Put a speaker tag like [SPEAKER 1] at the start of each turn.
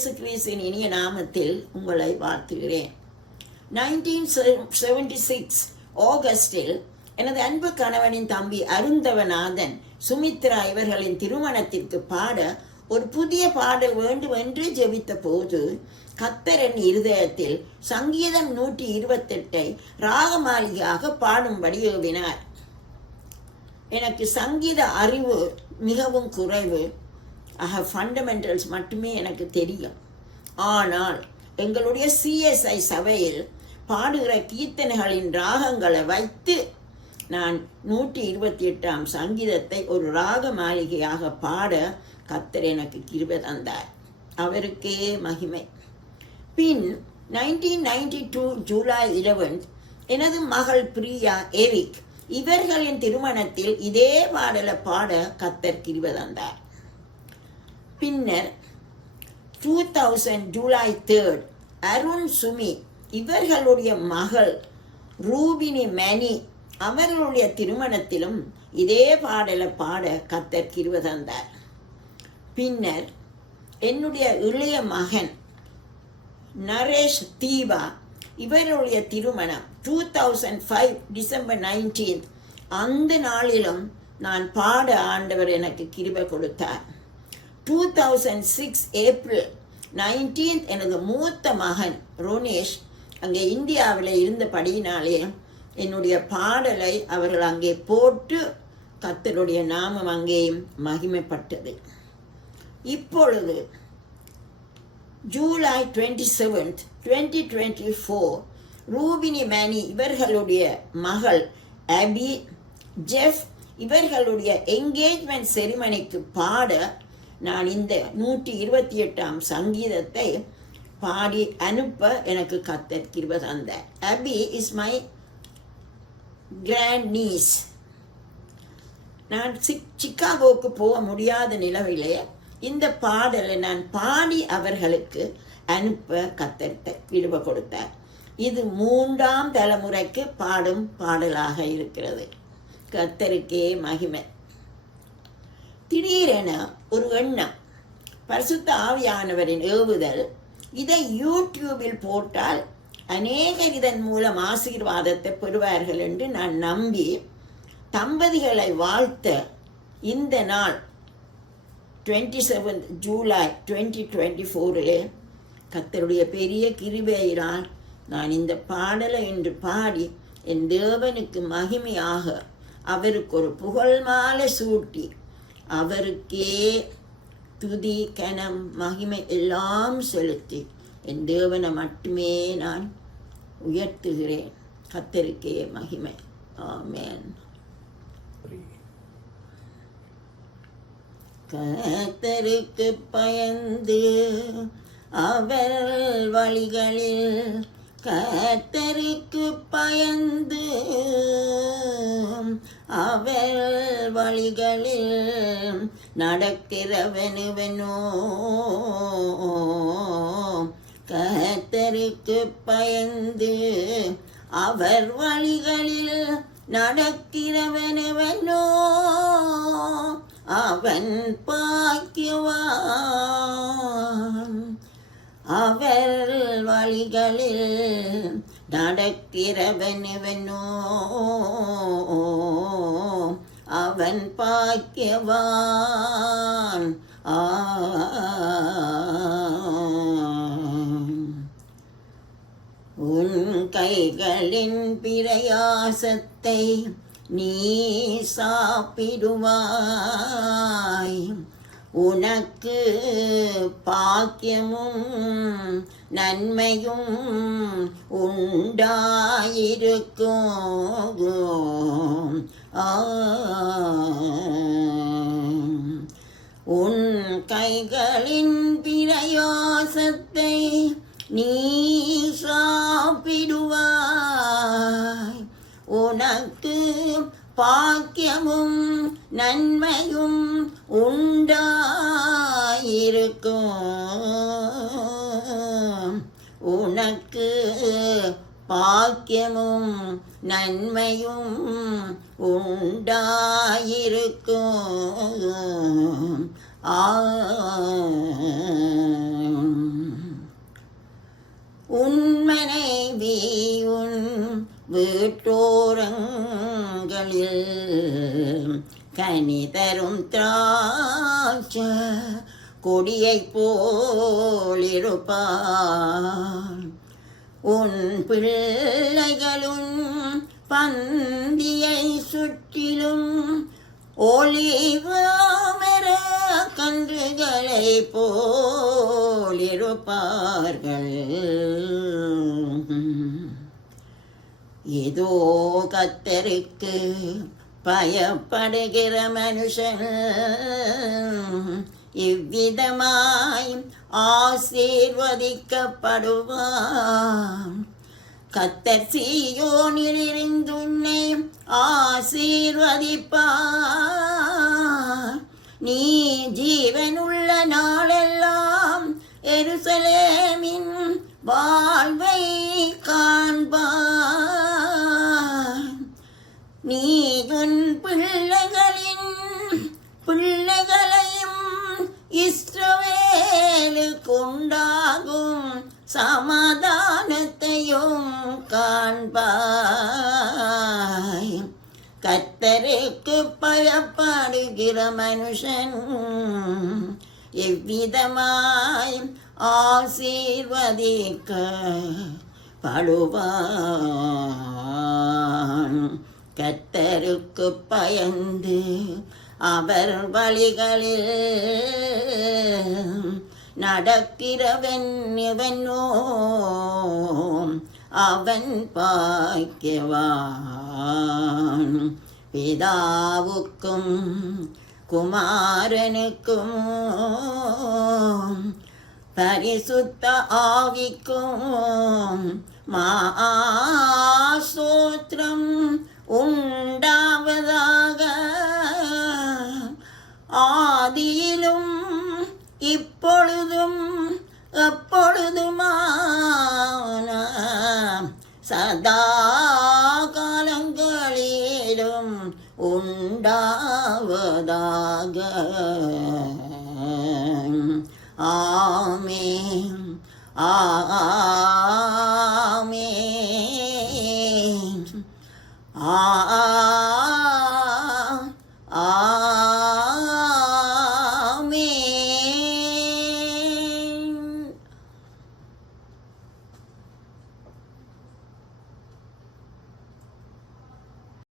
[SPEAKER 1] இயேசு கிறிஸ்தின் இனிய நாமத்தில் உங்களை வாழ்த்துகிறேன். நைன்டீன் செவன்டி சிக்ஸ் ஆகஸ்டில் எனது அன்பு கணவனின் தம்பி அருந்தவநாதன் சுமித்ரா இவர்களின் திருமணத்திற்கு பாட ஒரு புதிய பாடல் வேண்டும் என்று ஜெபித்த போது கத்தரன் இருதயத்தில் சங்கீதம் நூற்றி இருபத்தெட்டை ராகமாளிகையாக பாடும்படி எழுதினார். எனக்கு சங்கீத அறிவு மிகவும் குறைவு. ஆக ஃபண்டமெண்டல்ஸ் மட்டுமே எனக்கு தெரியும். ஆனால் எங்களுடைய சிஎஸ்ஐ சபையில் பாடுகிற கீர்த்தனைகளின் ராகங்களை வைத்து நான் நூற்றி இருபத்தி எட்டாம் சங்கீதத்தை ஒரு ராக மாளிகையாக பாட கத்தர் எனக்கு கிருப தந்தார். அவருக்கே மகிமை. பின் nineteen ninety two July eleventh எனது மகள் பிரியா எரிக் இவர்களின் திருமணத்தில் இதே பாடலை பாட கத்தர் கிருப தந்தார். பின்னர் two thousand July third Arun Sumi இவர்களுடைய மகள் ரூபினி மணி அவர்களுடைய திருமணத்திலும் இதே பாடலை பாட கத்தர் கிருவ தந்தார். பின்னர் என்னுடைய இளைய மகன் நரேஷ் தீபா இவருடைய திருமணம் two thousand five December nineteen அந்த நாளிலும் நான் பாட ஆண்டவர் எனக்கு கிருப கொடுத்தார். Two thousand six April nineteenth எனது மூத்த மகன் ரோனேஷ் அங்கே இந்தியாவில் இருந்தபடியினாலே என்னுடைய பாடலை அவர்கள் அங்கே போட்டு கத்தருடைய நாமம் அங்கேயும் மகிமைப்பட்டது. இப்பொழுது July twenty seventh twenty twenty four Rubini மேனி இவர்களுடைய மகள் அபி ஜெஃப் இவர்களுடைய என்கேஜ்மெண்ட் செரிமனிக்கு பாட நான் இந்த நூற்றி இருபத்தி எட்டாம் சங்கீதத்தை பாடி அனுப்ப எனக்கு கத்தர் கிருப தந்த Abhi is my grand niece நான் சிக் சிக்காகோவுக்கு போக முடியாத நிலவிலே இந்த பாடலை நான் பாடி அவர்களுக்கு அனுப்ப கத்தர்த்த கிருப கொடுத்தார். இது மூன்றாம் தலைமுறைக்கு பாடும் பாடலாக இருக்கிறது. கத்தருக்கே மகிமை. திடீரென ஒரு எண்ணம். பரிசுத்த ஆவியானவரின் ஏவுதல். இதை யூடியூபில் போட்டால் அநேகர் இதன் மூலம் ஆசீர்வாதத்தை பெறுவார்கள் என்று நான் நம்பி தம்பதிகளை வாழ்த்த இந்த நாள் twenty seventh July twenty twenty ஃபோரில் கத்தருடைய பெரிய கிருபையினால் நான் இந்த பாடலை இன்று பாடி என் தேவனுக்கு மகிமையாக அவருக்கு ஒரு புகழ் மாலை சூட்டி அவருக்கே துதி கனம் மகிமை எல்லாம் செலுத்தி என் தேவனை மட்டுமே நான் உயர்த்துகிறேன். கத்தருக்கே மகிமை. ஆமேன். கத்தருக்கு பயந்து அவர் வழிகளில் கத்தருக்கு பயந்து அவள் வழிகளில் நடக்கிறவனுவனோ. கத்தருக்கு பயந்து அவர் வழிகளில் நடக்கிறவனுவனோ. அவன் பாக்கியவான். அவர் வழிகளில் நடக்கிறவனுவனோ அவன் பாக்கியவான். ஆ. உன் கைகளின் பிரயாசத்தை நீ சாப்பிடுவாய். உனக்கு பாக்கியமும் நன்மையும் உண்டாயிருக்கும் உன் கைகளின் பிரயோசத்தை நீ பாக்கியமும் நன்மையும் உண்டாயிருக்கும். உனக்கு பாக்கியமும் நன்மையும் உண்டாயிருக்கும். உன்மனைவி உன் வீட்டோரங் ஆ கனி தரும் திராட்ச கொடியை போலிருப்பார் உன் பிள்ளைகளும் பந்தியை சுற்றிலும் ஒளிவமர கன்றுகளை போலிருப்பார்கள் ஏதோ கத்தருக்கு பயப்படுகிற மனுஷன். இவ்விதமாய் ஆசீர்வதிக்கப்படுவான். கத்தர் சீயோனில் இருந்து ஆசீர்வதிப்பார். நீ ஜீவனுள்ள நாளெல்லாம் எருசலேமின் வாழ்வை காண்பார். நீதுன் பிள்ளைகளின் பிள்ளைகளையும் இஸ்ரவேலுக்கு உண்டாகும் சமாதானத்தையும் காண்பாய். கத்தருக்கு பயப்படுகிற மனுஷன் எவ்விதமாய் ஆசீர்வதிக்க படுவான். கத்தருக்கு பயந்து அவர் வழிகளில் நடக்கிறவன் இவனோ அவன் பாக்கியவான். பிதாவுக்கும் குமாரனுக்கும் பரிசுத்த ஆவிக்கும் மாசோத்திரம் உண்டாவதாக ஆதியிலும் இப்பொழுதும் எப்பொழுதுமான சதா காலங்களிலும் உண்டாவதாக. ஆமே ஆ 啊啊！